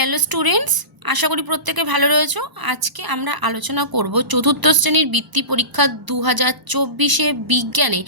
Hello students, আশা করি প্রত্যেকে ভালো রয়েছো। আজকে আমরা আলোচনা করব চতুর্থ শ্রেণির বৃত্তি পরীক্ষা দু হাজার চব্বিশে বিজ্ঞানে।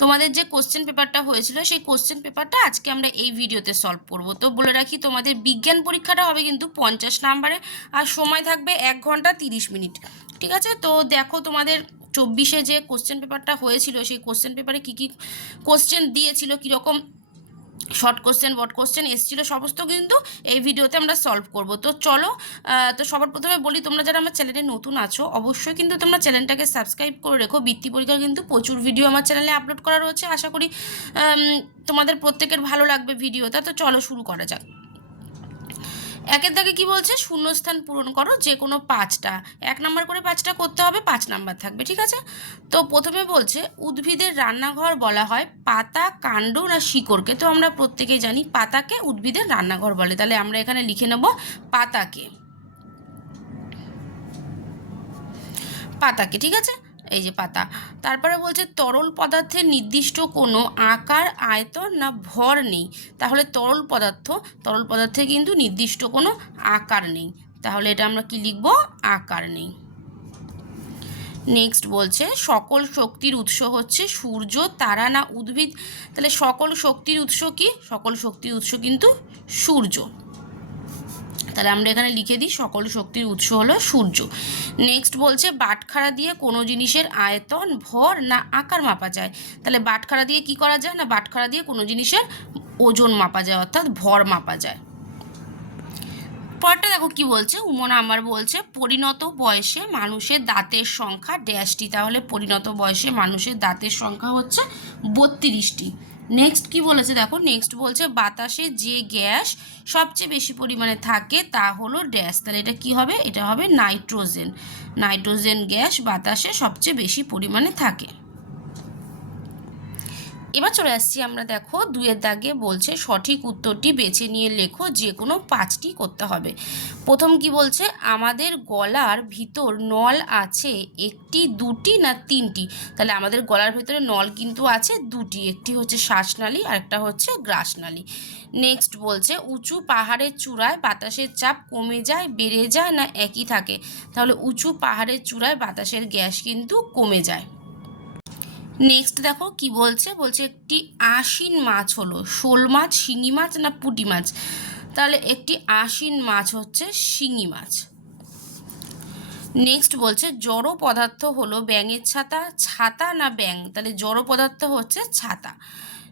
তোমাদের যে কোশ্চেন পেপারটা হয়েছিল, সেই কোশ্চেন পেপারটা আজকে আমরা এই ভিডিওতে সলভ করব। তো বলে রাখি, তোমাদের বিজ্ঞান পরীক্ষাটা হবে কিন্তু পঞ্চাশ নাম্বারে, আর সময় থাকবে এক ঘণ্টা তিরিশ মিনিট। ঠিক আছে? তো দেখো তোমাদের চব্বিশে যে কোশ্চেন পেপারটা হয়েছিল, সেই কোশ্চেন পেপারে কী কী কোশ্চেন দিয়েছিল, কীরকম শর্ট কোশ্চেন বট কোশ্চেন এসেছিল, সমস্ত কিন্তু এই ভিডিওতে আমরা সলভ করব। তো চলো তো সবার প্রথমে বলি, তোমরা যারা আমার চ্যানেলে নতুন আছো, অবশ্যই কিন্তু তোমরা চ্যানেলটাকে সাবস্ক্রাইব করে রেখো। বৃত্তি পরীক্ষার কিন্তু প্রচুর ভিডিও আমার চ্যানেলে আপলোড করা রয়েছে। আশা করি তোমাদের প্রত্যেকের ভালো লাগবে ভিডিওটা তো চলো শুরু করা যাক। একের দাগে কি বলছে? শূন্যস্থান পূরণ করো যে কোনো পাঁচটা। এক নাম্বার করে পাঁচটা করতে হবে, পাঁচ নাম্বার থাকবে, ঠিক আছে? তো প্রথমে বলছে, উদ্ভিদের রান্নাঘর বলা হয় পাতা, কাণ্ড না শিকড়কে? তো আমরা প্রত্যেকেই জানি পাতাকে উদ্ভিদের রান্নাঘর বলে। তাহলে আমরা এখানে লিখে নেব পাতাকে। পাতাকে, ঠিক আছে? এই যে পাতা। তারপরে বলছে, তরল পদার্থের নির্দিষ্ট কোনো আকার, আয়তন না ভর নেই। তাহলে তরল পদার্থ, তরল পদার্থে কিন্তু নির্দিষ্ট কোনো আকার নেই। তাহলে এটা আমরা কি লিখব? আকার নেই। নেক্সট বলছে, সকল শক্তির উৎস হচ্ছে সূর্য, তারা না উদ্ভিদ। তাহলে সকল শক্তির উৎস কি? সকল শক্তির উৎস কিন্তু সূর্য। তাহলে আমরা এখানে লিখে দিই, সকল শক্তির উৎস হলো সূর্য। নেক্সট বলছে, বাটখারা দিয়ে কোনো জিনিসের আয়তন, ভর না আকার মাপা যায়। তাহলে বাটখারা দিয়ে কি করা যায় না, বাটখারা দিয়ে কোনো জিনিসের ওজন মাপা যায়, অর্থাৎ ভর মাপা যায়। পরটা দেখো কি বলছে, উমনা আমার বলছে, পরিণত বয়সে মানুষের দাঁতের সংখ্যা ড্যাশটি তাহলে পরিণত বয়সে মানুষের দাঁতের সংখ্যা হচ্ছে বত্রিশটি নেক্সট কি বলেছে? দেখো নেক্সট বলছে বাতাসে যে গ্যাস সবচেয়ে বেশি পরিমাণে থাকে তা হলো ড্যাশ। তাহলে এটা কি হবে? এটা হবে নাইট্রোজেন। নাইট্রোজেন গ্যাস বাতাসে সবচেয়ে বেশি পরিমাণে থাকে। এবার চলে আসছি আমরা দেখো দুয়ের দাগে বলছে সঠিক উত্তরটি বেছে নিয়ে লেখো, যে কোনো পাঁচটি করতে হবে। প্রথম কি বলছে? আমাদের গলার ভিতর নল আছে, একটি, দুটি না তিনটি? তাহলে আমাদের গলার ভিতরে নল কিন্তু আছে, দুটি। একটি হচ্ছে শ্বাসনালী আর একটা হচ্ছে গ্রাসনালী। নেক্সট বলছে, উঁচু পাহাড়ের চূড়ায় বাতাসের চাপ কমে যায়, বেড়ে যায় না একই থাকে? তাহলে উঁচু পাহাড়ের চূড়ায় বাতাসের গ্যাস কিন্তু কমে যায়। নেক্সট দেখো কি বলছে? বলছে একটি আশিন মাছ হলো। শোল মাছ, শিঙি মাছ না পুঁটি মাছ? তাহলে একটি আশিন মাছ হচ্ছে শিঙি মাছ। নেক্সট বলছে জড় পদার্থ হলো ব্যাঙের ছাতা ছাতা না ব্যাং তাহলে জড় পদার্থ হচ্ছে ছাতা।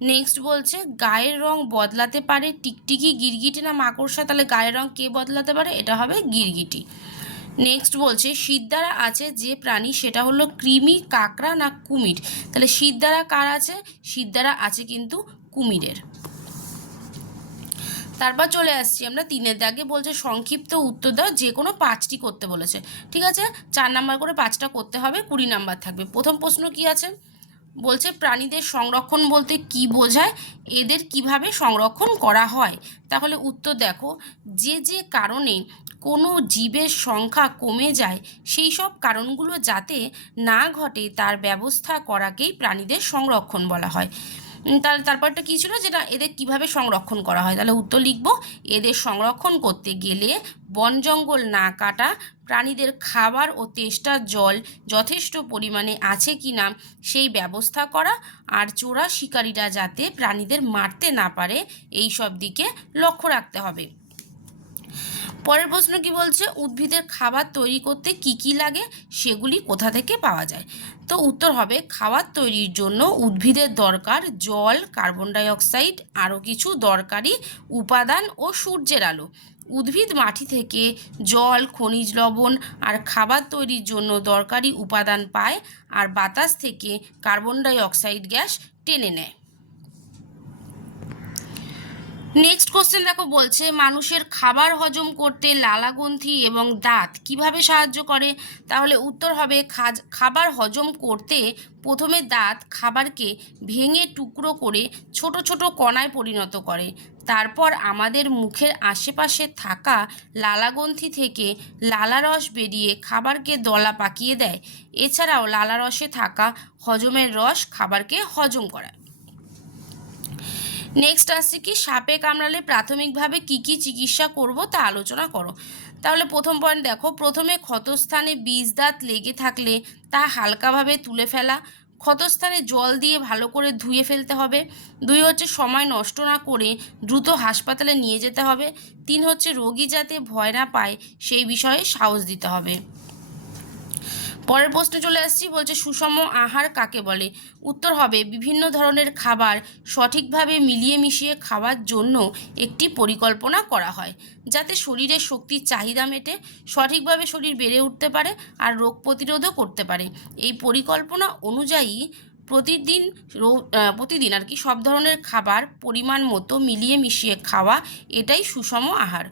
নেক্সট বলছে গায়ের রং বদলাতে পারে, টিকটিকি, গিরগিটি না মাকড়সা? তাহলে গায়ের রং কে বদলাতে পারে? এটা হবে গিরগিটি। নেক্সট বলছে সিদ্ধারা আছে যে প্রাণী, সেটা হলো কৃমি, কাকড়া না কুমির? তাহলে শীতদ্বারা কার আছে? সিদ্ধারা আছে কিন্তু কুমিরের। তারপর চলে আসছি আমরা তিনের দাগে, বলছে সংক্ষিপ্ত উত্তর দাও, যে কোনো পাঁচটি করতে বলেছে। ঠিক আছে? চার নাম্বার করে পাঁচটা করতে হবে, কুড়ি নাম্বার থাকবে। প্রথম প্রশ্ন কি আছে? বলছে প্রাণীদের সংরক্ষণ বলতে কি বোঝায়? এদের কীভাবে সংরক্ষণ করা হয়? তাহলে উত্তর দেখো, যে যে কারণে কোনো জীবের সংখ্যা কমে যায়, সেই সব কারণগুলো যাতে না ঘটে তার ব্যবস্থা করাকেই প্রাণীদের সংরক্ষণ বলা হয়। তার তারপরটা কী ছিল? যেটা এদের কীভাবে সংরক্ষণ করা হয়? তাহলে উত্তর লিখব, এদের সংরক্ষণ করতে গেলে বন জঙ্গল না কাটা, প্রাণীদের খাবার ও তেষ্টার জল যথেষ্ট পরিমাণে আছে কি না সেই ব্যবস্থা করা আর চোরা শিকারীরা যাতে প্রাণীদের মারতে না পারে এই সব দিকে লক্ষ্য রাখতে হবে। পরের প্রশ্ন কি বলছে? উদ্ভিদের খাবার তৈরি করতে কি কি লাগে? সেগুলি কোথা থেকে পাওয়া যায়? তো উত্তর হবে, খাবার তৈরির জন্য উদ্ভিদের দরকার জল, কার্বন ডাই অক্সাইড আরও কিছু দরকারি উপাদান ও সূর্যের আলো। উদ্ভিদ মাটি থেকে জল, খনিজ লবণ আর খাবার তৈরির জন্য দরকারি উপাদান পায় আর বাতাস থেকে কার্বন ডাই অক্সাইড গ্যাস টেনে নেয়। নেক্সট কোশ্চেন দেখো বলছে, মানুষের খাবার হজম করতে লালাগ্রন্থি এবং দাঁত কীভাবে সাহায্য করে? তাহলে উত্তর হবে খাবার হজম করতে প্রথমে দাঁত খাবারকে ভেঙে টুকরো করে ছোট ছোট কণায় পরিণত করে। তারপর আমাদের মুখের আশেপাশে থাকা লালাগ্রন্থি থেকে লালারস বেরিয়ে খাবারকে দলা পাকিয়ে দেয়। এছাড়াও লালারসে থাকা হজমের রস খাবারকে হজম করায়। নেক্সট আসছে কি, সাপে কামড়ালে প্রাথমিকভাবে কি কি চিকিৎসা করব তা আলোচনা করো। তাহলে প্রথম পয়েন্ট দেখো, প্রথমে ক্ষতস্থানে বীজ দাঁত লেগে থাকলে তা হালকাভাবে তুলে ফেলা। ক্ষতস্থানে জল দিয়ে ভালো করে ধুয়ে ফেলতে হবে। দুই হচ্ছে সময় নষ্ট না করে দ্রুত হাসপাতালে নিয়ে যেতে হবে। তিন হচ্ছে রোগী যাতে ভয় না পায় সেই বিষয়ে সাহস দিতে হবে। পরের প্রশ্নে চলে আসছি, বলছে সুষম আহার কাকে বলে? উত্তর হবে, বিভিন্ন ধরনের খাবার সঠিকভাবে মিলিয়ে মিশিয়ে খাওয়ার জন্য একটি পরিকল্পনা করা হয়, যাতে শরীরের শক্তির চাহিদা মেটে, সঠিকভাবে শরীর বেড়ে উঠতে পারে আর রোগ প্রতিরোধও করতে পারে। এই পরিকল্পনা অনুযায়ী প্রতিদিন প্রতিদিন আর কি সব ধরনের খাবার পরিমাণ মতো মিলিয়ে মিশিয়ে খাওয়া, এটাই সুষম আহার।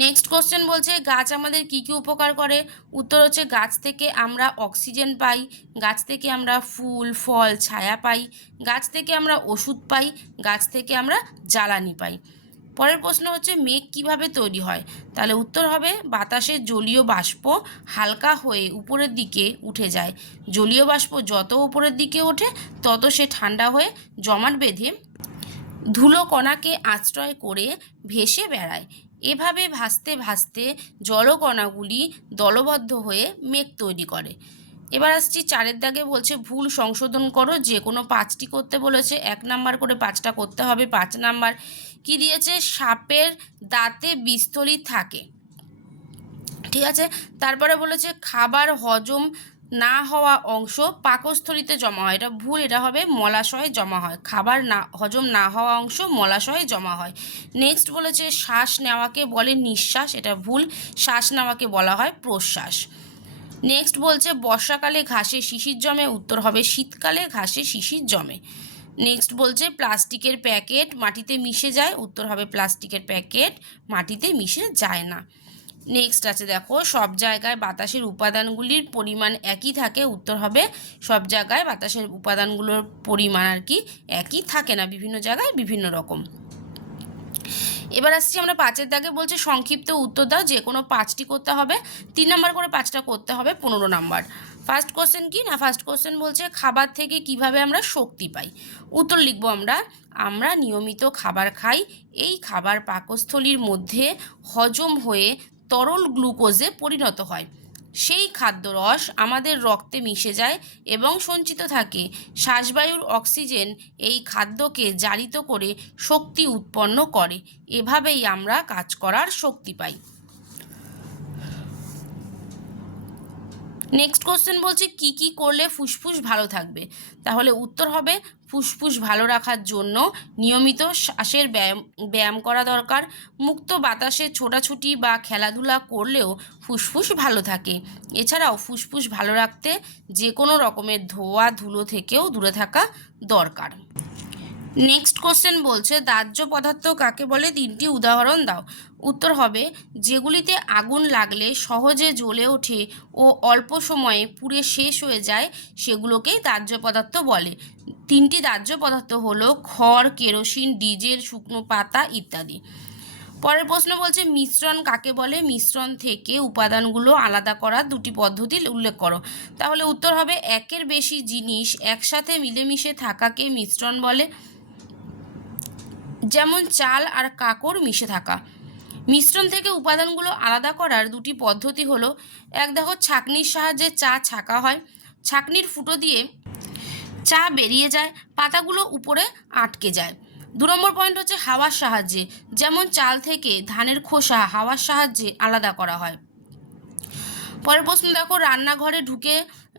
নেক্সট কোশ্চেন বলছে, গাছ আমাদের কি কি উপকার করে? উত্তর হচ্ছে, গাছ থেকে আমরা অক্সিজেন পাই, গাছ থেকে আমরা ফুল, ফল, ছায়া পাই, গাছ থেকে আমরা ওষুধ পাই, গাছ থেকে আমরা জ্বালানি পাই। পরের প্রশ্ন হচ্ছে, মেঘ কীভাবে তৈরি হয়? তাহলে উত্তর হবে বাতাসের জলীয় বাষ্প হালকা হয়ে উপরের দিকে উঠে যায়। জলীয় বাষ্প যত উপরের দিকে ওঠে, তত সে ঠান্ডা হয়ে জমাট বেঁধে ধুলো কণাকে আশ্রয় করে ভেসে বেড়ায়। এভাবে ভাসতে ভাসতে জলকণাগুলি দলবদ্ধ হয়ে মেঘ তৈরি করে। এবার আসছি চারের দাগে বলছে, ভুল সংশোধন করো যে কোনো পাঁচটি করতে বলেছে, এক নাম্বার করে পাঁচটা করতে হবে, পাঁচ নাম্বার। কি দিয়েছে? সাপের দাঁতে বিস্তলি থাকে। ঠিক আছে? তারপরে বলেছে, খাবার হজম না হওয়া অংশ পাকস্থলিতে জমা হয়। এটা ভুল, এটা হবে মলাশয়ে জমা হয়। খাবার না, হজম না হওয়া অংশ মলাশয়ে জমা হয়। নেক্সট বলেছে শ্বাস নেওয়াকে বলে নিঃশ্বাস, এটা ভুল। শ্বাস নেওয়াকে বলা হয় প্রশ্বাস। নেক্সট বলছে বর্ষাকালে ঘাসে শিশির জমে, উত্তর হবে শীতকালে ঘাসে শিশির জমে। নেক্সট বলছে প্লাস্টিকের প্যাকেট মাটিতে মিশে যায়, উত্তর হবে প্লাস্টিকের প্যাকেট মাটিতে মিশে যায় না। নেক্সট আছে দেখো, সব জায়গায় বাতাসের উপাদানগুলির পরিমাণ একই থাকে, উত্তর হবে সব জায়গায় বাতাসের উপাদানগুলোর পরিমাণ আর কি একই থাকে না, বিভিন্ন জায়গায় বিভিন্ন রকম। এবার আসছি আমরা পাঁচের দাগে, বলছে সংক্ষিপ্ত উত্তর দাও, যে কোনো পাঁচটি করতে হবে, তিন নাম্বার করে পাঁচটা করতে হবে, পনেরো নাম্বার। ফার্স্ট কোশ্চেন কি? না ফার্স্ট কোশ্চেন বলছে খাবার থেকে কীভাবে আমরা শক্তি পাই? উত্তর লিখব আমরা আমরা নিয়মিত খাবার খাই, এই খাবার পাকস্থলীর মধ্যে হজম হয়ে তরল গ্লুকোজে পরিণত হয়। সেই খাদ্যরস আমাদের রক্তে মিশে যায় এবং সঞ্চিত থাকে। শ্বাসবায়ুর অক্সিজেন এই খাদ্যকে জারিত করে শক্তি উৎপন্ন করে। এভাবেই আমরা কাজ করার শক্তি পাই। নেক্সট কোশ্চেন বলছে, কি কি করলে ফুসফুস ভালো থাকবে? তাহলে উত্তর হবে ফুসফুস ভালো রাখার জন্য নিয়মিত শ্বাসের ব্যায়াম ব্যায়াম করা দরকার। মুক্ত বাতাসে ছোটাছুটি বা খেলাধুলা করলেও ফুসফুস ভালো থাকে। এছাড়াও ফুসফুস ভালো রাখতে যে কোনো রকমের ধোয়া, ধুলো থেকেও দূরে থাকা দরকার। নেক্সট কোশ্চেন বলছে, দাহ্য পদার্থ কাকে বলে? তিনটি উদাহরণ দাও। উত্তর হবে, যেগুলিতে আগুন লাগলে সহজে জ্বলে ওঠে ও অল্প সময়ে পুড়ে শেষ হয়ে যায়, সেগুলোকেই দাহ্য পদার্থ বলে। তিনটি দাহ্য পদার্থ হলো খড়, কেরোসিন, ডিজেল, শুকনো পাতা ইত্যাদি। পরের প্রশ্ন বলছে, মিশ্রণ কাকে বলে? মিশ্রণ থেকে উপাদানগুলো আলাদা করার দুটি পদ্ধতি উল্লেখ করো। তাহলে উত্তর হবে, একের বেশি জিনিস একসাথে মিলেমিশে থাকাকে মিশ্রণ বলে। যেমন চাল আর কাকড় মিশে থাকা। মিশ্রণ থেকে উপাদানগুলো আলাদা করার দুটি পদ্ধতি হলো, এক দেখো, ছাঁকনির সাহায্যে চা ছাঁকা হয়। ছাঁকনির ফুটো দিয়ে চা বেরিয়ে যায়, পাতাগুলো উপরে আটকে যায়। দু নম্বর পয়েন্ট হচ্ছে হাওয়ার সাহায্যে, যেমন চাল থেকে ধানের খোসা হাওয়ার সাহায্যে আলাদা করা হয়। পরের প্রশ্ন, দেখো রান্নাঘরে ঢুকে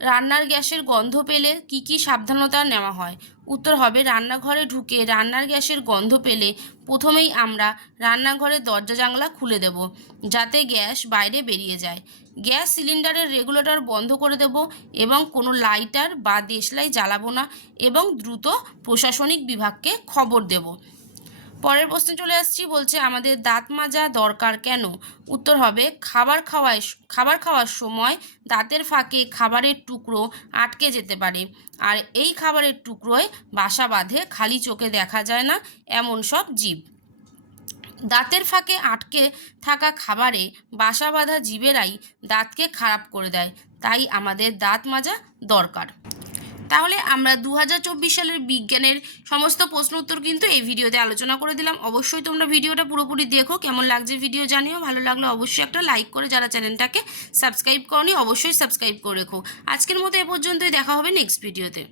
রান্নার গ্যাসের গন্ধ পেলে কি কি সাবধানতা নেওয়া হয়? উত্তর হবে রান্নাঘরে ঢুকে রান্নার গ্যাসের গন্ধ পেলে প্রথমেই আমরা রান্নাঘরের দরজা জানলা খুলে দেব, যাতে গ্যাস বাইরে বেরিয়ে যায়। গ্যাস সিলিন্ডারের রেগুলেটর বন্ধ করে দেব এবং কোনো লাইটার বা দেশলাই জ্বালাবো না এবং দ্রুত প্রশাসনিক বিভাগকে খবর দেব। পরের প্রশ্নে চলে আসছি, বলছে আমাদের দাঁত মাজা দরকার কেন? উত্তর হবে, খাবার খাওয়ায় খাবার খাওয়ার সময় দাঁতের ফাঁকে খাবারের টুকরো আটকে যেতে পারে। আর এই খাবারের টুকরোয় বাসা বাঁধে, খালি চোখে দেখা যায় না, এমন সব জীব। দাঁতের ফাঁকে আটকে থাকা খাবারে বাসা বাঁধা জীবেরাই দাঁতকে খারাপ করে দেয়, তাই আমাদের দাঁত মাজা দরকার। তাহলে আমরা দু হাজার চব্বিশ সালের বিজ্ঞানের সমস্ত প্রশ্ন উত্তর কিন্তু এই ভিডিওতে আলোচনা করে দিলাম। অবশ্যই তোমরা ভিডিওটা পুরোপুরি দেখো, কেমন লাগছে ভিডিও জানিও, ভালো লাগলে অবশ্যই একটা লাইক করে যারা চ্যানেলটাকে সাবস্ক্রাইব করনি, অবশ্যই সাবস্ক্রাইব করে রেখো। আজকের মতো এ পর্যন্তই, দেখা হবে নেক্সট ভিডিওতে